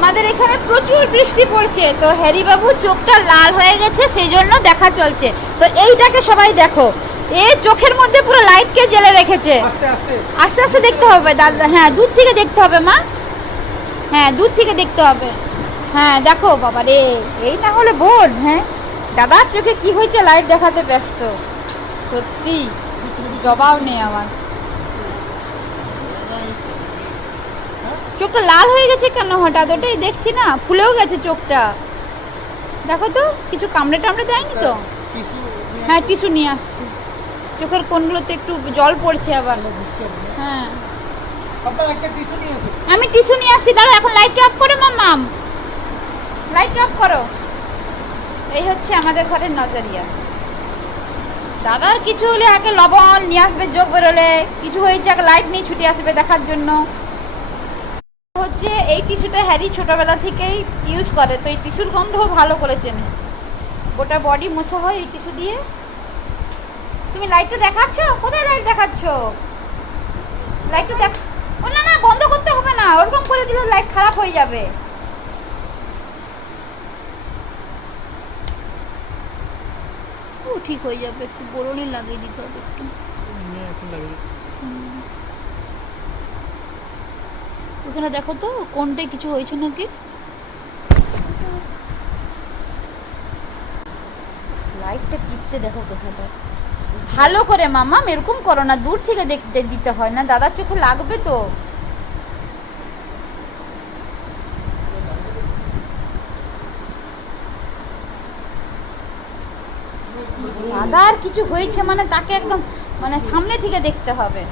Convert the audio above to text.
আমাদের এখানে প্রচুর বৃষ্টি পড়ছে, তো হ্যারি বাবু চোখটা লাল হয়ে গেছে, সেই জন্য দেখা চলছে। তো এইটাকে সবাই দেখো, এ চোখের মধ্যে পুরো লাইটকে জ্বেলে রেখেছে। আস্তে আস্তে আস্তে আস্তে দেখতে হবে দাদা, হ্যাঁ দূর থেকে দেখতে হবে মা, হ্যাঁ দূর থেকে দেখতে হবে। হ্যাঁ দেখো বাবা রে, এই না হলে বোন। হ্যাঁ দাদার চোখে কি হয়েছে লাইট দেখাতে ব্যস্ত, সত্যি জবাব নেই আমার। চোখটা লাল হয়ে গেছে কেন হঠাৎ, ওটাই দেখছি না, ফুলেও গেছে চোখটা। দেখো তো কিছু কামড়ে টামড়ে দেয়নি তো? টিস্যু হ্যাঁ টিস্যু নিয়ে আসছি, চোখের কোনগুলোতে একটু জল পড়ছে আবার। হ্যাঁ পাপা একটা টিস্যু নিয়ে আসো। আমি টিস্যু নিয়ে আসছি, দাঁড়া এখন লাইটটা অফ করো মাম্মাম, লাইটটা অফ করো। এই হচ্ছে আমাদের ঘরের নজরিয়া। দাদার কিছু হলে আগে লবণ নিয়ে আসবে, যোগ বেরোলে কিছু হয়েছে আগে লাইট নিয়ে ছুটে আসবে দেখার জন্য। হচ্ছে এই টিস্যুটা হ্যারি ছোটবেলা থেকেই ইউজ করে, তো এই টিস্যুর গন্ধও ভালো করে চেনে। গোটা বডি মোছা হয় এই টিস্যু দিয়ে। তুমি লাইটটা দেখাচ্ছ, কোথায় লাইট দেখাচ্ছ? লাইটটা দেখ, ও না না বন্ধ করতে হবে না, ওরকম করে দিলে লাইট খারাপ হয়ে যাবে। ও ঠিক হয়ে যাবে, একটু বোরোনি লাগিয়ে দিতে হবে একটু। এখন লাগে ওখানে দেখো তো কোনটায় কিছু হয়েছে নাকি। লাইটটা টিপছে দেখো কোথাটা, ভালো করে মামা এরকম করো না, দূর থেকে দেখতে দিতে হয় না, দাদার চোখে লাগবে তো। দাদার কিছু হয়েছে মানে তাকে একদম মানে সামনে থেকে দেখতে হবে।